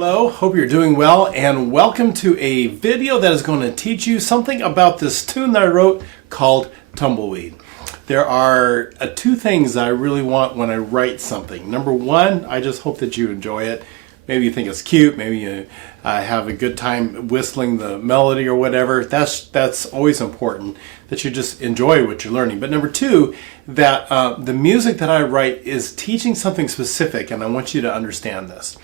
Hello, hope you're doing well, and welcome to a video that is going to teach you something about this tune that I wrote called Tumbleweed. There are two things I really want when I write something. Number one, I just hope that you enjoy it. Maybe you think it's cute, maybe you have a good time whistling the melody or whatever. That's always important, that you just enjoy what you're learning. But number two, that the music that I write is teaching something specific, and I want you to understand this.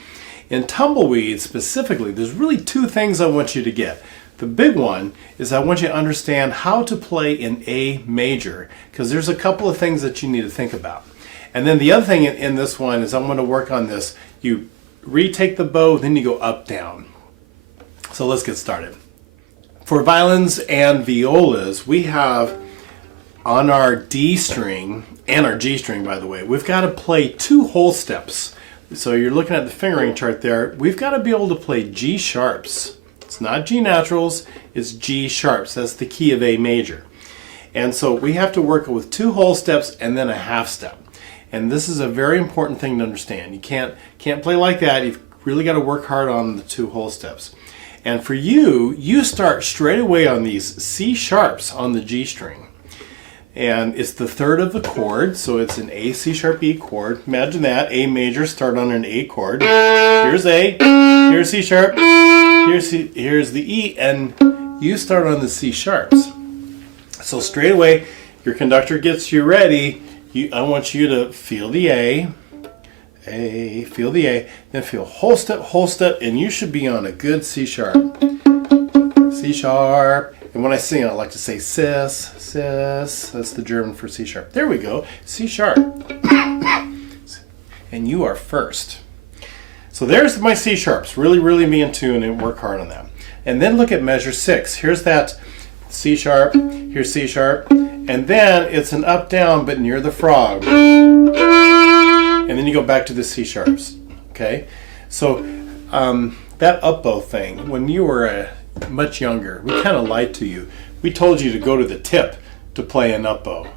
In Tumbleweed specifically, there's really two things I want you to get. The big one is I want you to understand how to play in A major, because there's a couple of things that you need to think about. And then the other thing in this one is I'm going to work on this. You retake the bow, then you go up, down. So let's get started. For violins and violas, we have on our D string, and our G string by the way, we've got to play two whole steps. So you're looking at the fingering chart there. We've got to be able to play G sharps. It's not G naturals, it's G sharps. That's the key of A major. And so we have to work with two whole steps and then a half step. And this is a very important thing to understand. You can't play like that. You've really got to work hard on the two whole steps. And for you start straight away on these C sharps on the G string. And it's the third of the chord, so it's an A, C sharp, E chord. Imagine that, A major, start on an A chord. Here's A, here's C sharp, here's the E, and you start on the C sharps. So straight away, your conductor gets you ready. I want you to feel the A, feel the A, then feel whole step, and you should be on a good C sharp. C sharp. And when I sing, I like to say sis, sis. That's the German for C sharp. There we go, C sharp. And you are first. So there's my C sharps. Really be in tune and work hard on that. And then look at measure 6. Here's that C sharp, here's C sharp. And then it's an up, down, but near the frog. And then you go back to the C sharps, okay? So that up bow thing, when you were much younger, we kind of lied to you. We told you to go to the tip to play an up bow.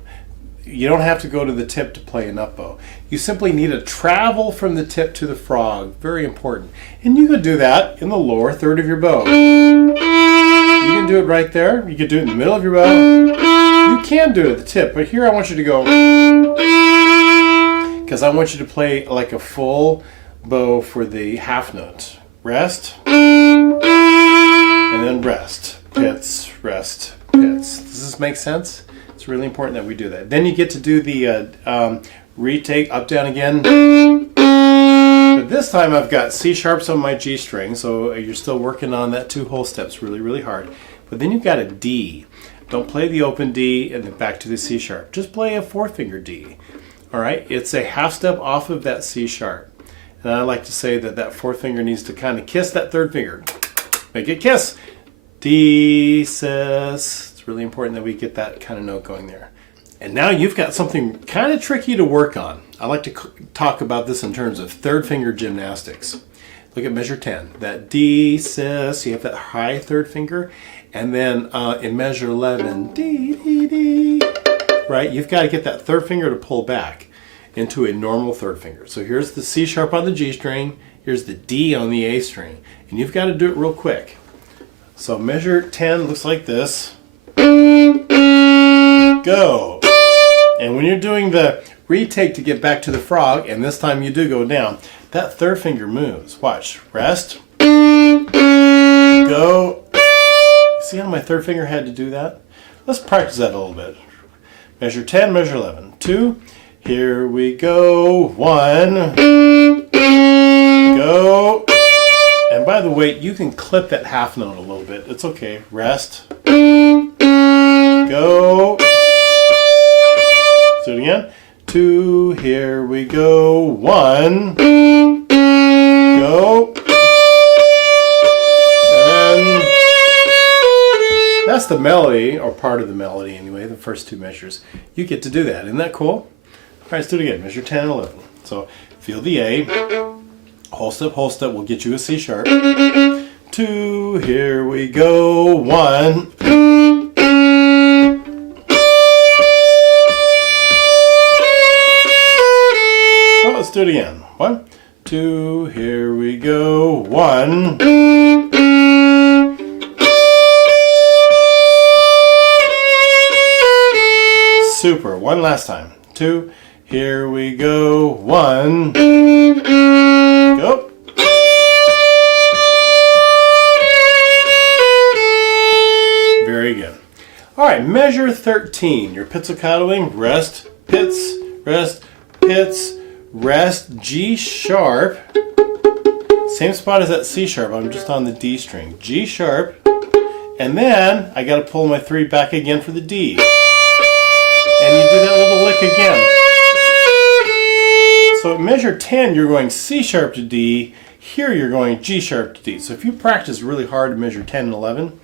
You don't have to go to the tip to play an up bow. You simply need to travel from the tip to the frog. Very important. And you could do that in the lower third of your bow. You can do it right there. You could do it in the middle of your bow. You can do it at the tip, but here I want you to go, because I want you to play like a full bow for the half note. Rest. And then rest, pits, rest, pits. Does this make sense? It's really important that we do that. Then you get to do the retake, up, down again. But this time I've got C sharps on my G string, so you're still working on that two whole steps really hard. But then you've got a D. Don't play the open D and then back to the C sharp. Just play a four finger D. All right, it's a half step off of that C sharp. And I like to say that that fourth finger needs to kind of kiss that third finger. Make it kiss. D, sis. It's really important that we get that kind of note going there. And now you've got something kind of tricky to work on. I like to talk about this in terms of third finger gymnastics. Look at measure 10. That D, sis, you have that high third finger. And then in measure 11, D, D, D. Right? You've got to get that third finger to pull back into a normal third finger. So here's the C sharp on the G string. Here's the D on the A string. And you've got to do it real quick. So measure 10 looks like this. Go. And when you're doing the retake to get back to the frog, and this time you do go down, that third finger moves. Watch. Rest. Go. See how my third finger had to do that? Let's practice that a little bit. Measure 10, measure 11. 2. Here we go. 1. Go. And by the way, you can clip that half note a little bit. It's okay. Rest. Go. Do it again. 2. Here we go. 1. Go. And that's the melody, or part of the melody anyway, the first two measures. You get to do that. Isn't that cool? All right, let's do it again. Measure 10 and 11. So feel the A. Whole step will get you a C sharp. 2, here we go. 1. Well, let's do it again. 1, 2, here we go, 1. Super, one last time. 2, here we go, 1. Go. Very good. All right, measure 13. You're pizzicatoing, rest, pizz, rest, pizz, rest, G sharp. Same spot as that C sharp, I'm just on the D string. G sharp, and then I gotta pull my 3 back again for the D. And you do that little lick again. So at measure 10, you're going C sharp to D. Here you're going G sharp to D. So if you practice really hard to measure 10 and 11,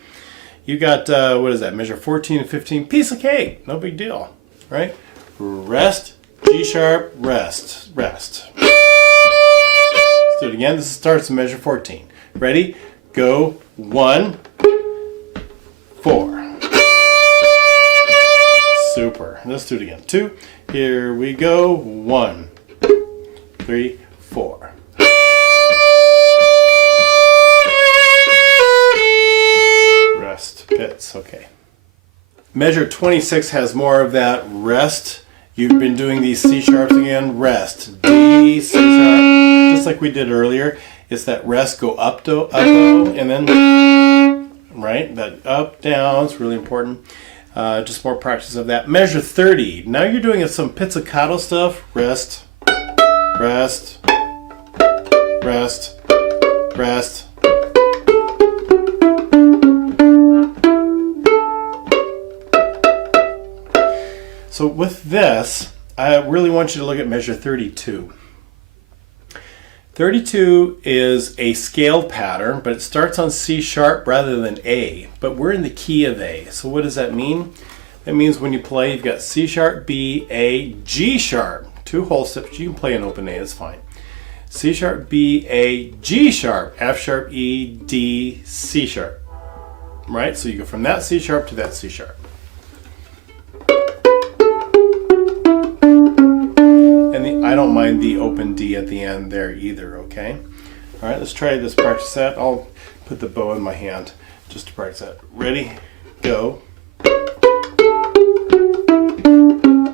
you got, what is that, measure 14 and 15, piece of cake, no big deal, right? Rest, G sharp, rest, rest. Let's do it again. This starts in measure 14. Ready? Go. 1, 4. Super. Let's do it again. 2. Here we go. 1, 3, 4. Rest. Pits. Okay. Measure 26 has more of that rest. You've been doing these C sharps again. Rest. D, C sharp. Just like we did earlier. It's that rest, go up, do, up, O, and then, right? That up, down. It's really important. Just more practice of that. Measure 30. Now you're doing some pizzicato stuff. Rest, rest, rest, rest. So with this, I really want you to look at measure 32. 32 is a scaled pattern, but it starts on C sharp rather than A. But we're in the key of A. So what does that mean? That means when you play, you've got C sharp, B, A, G sharp. 2 whole steps. You can play an open A, it's fine. C sharp, B, A, G sharp, F sharp, E, D, C sharp. Right? So you go from that C sharp to that C sharp. I don't mind the open D at the end there either, okay? All right, let's try this, practice that. I'll put the bow in my hand just to practice that. Ready, go.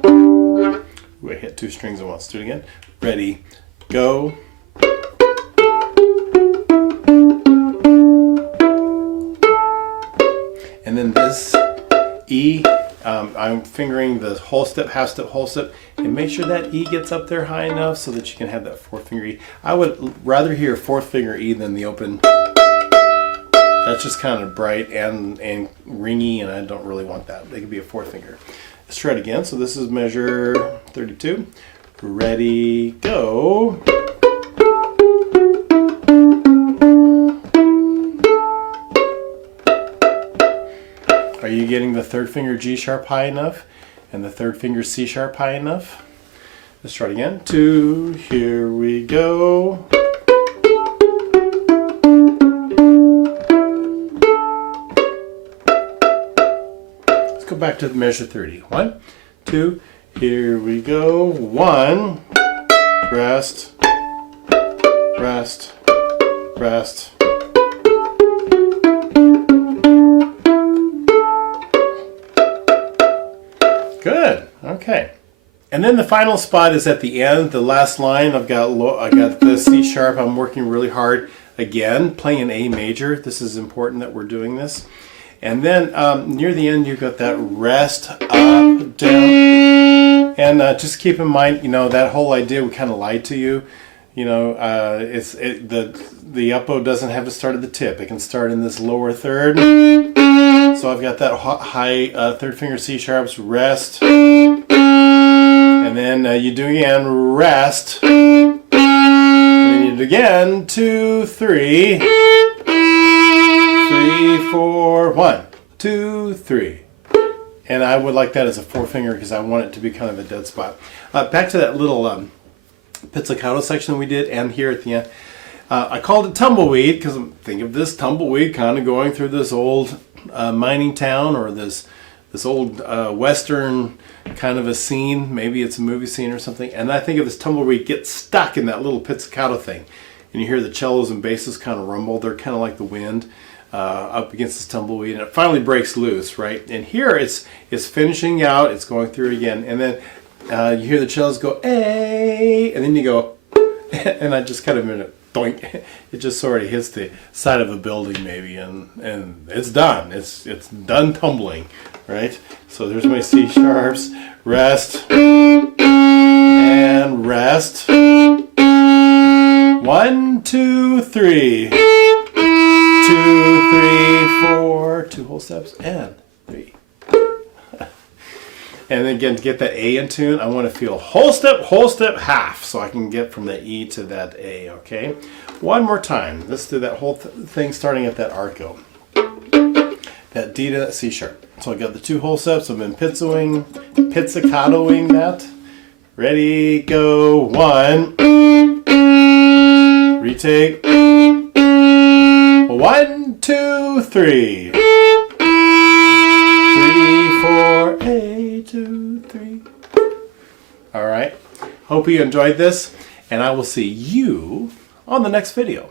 Ooh, I hit 2 strings at once. Do it again. Ready, go. And then this E, I'm fingering the whole step, half step, whole step, and make sure that E gets up there high enough so that you can have that 4th finger E. I would rather hear 4th finger E than the open. That's just kind of bright and ringy, and I don't really want that. It could be a 4th finger. Let's try it again. So this is measure 32. Ready, go. Are you getting the 3rd finger G sharp high enough and the 3rd finger C sharp high enough? Let's try it again. 2, here we go. Let's go back to measure 30. 1, 2, here we go. 1, rest, rest, rest. Good. Okay. And then the final spot is at the end, the last line. I got the C sharp. I'm working really hard again, playing an A major. This is important that we're doing this. And then near the end, you've got that rest, up, down. And just keep in mind, you know, that whole idea, we kind of lied to you. You know, the up bow doesn't have to start at the tip. It can start in this lower third. So I've got that high 3rd finger C sharps, rest, and then you do again, rest, and then you do again, 2, 3, 3, 4, 1, 2, 3. And I would like that as a 4th finger because I want it to be kind of a dead spot. Back to that little pizzicato section we did, and here at the end. I called it Tumbleweed because think of this tumbleweed kind of going through this old mining town, or this old western kind of a scene. Maybe it's a movie scene or something. And I think of this tumbleweed gets stuck in that little pizzicato thing. And you hear the cellos and basses kind of rumble. They're kind of like the wind up against this tumbleweed. And it finally breaks loose, right? And here it's finishing out. It's going through again. And then you hear the cellos go, "Hey!" And then you go, and I just kind of in a doink. It just sort of hits the side of a building maybe, and it's done. It's done tumbling, right? So there's my C sharps, rest, and rest. 1, 2, 3. 2, 3, 4. 2 whole steps, and 3. And then again, to get that A in tune, I want to feel whole step, half, so I can get from that E to that A, okay? One more time. Let's do that whole thing starting at that arco. That D to that C sharp. So I got the 2 whole steps. I've been pizzicatoing that. Ready, go, 1. Retake. 1, 2, 3. 3, 4, A, 2, 3. All right. Hope you enjoyed this, and I will see you on the next video.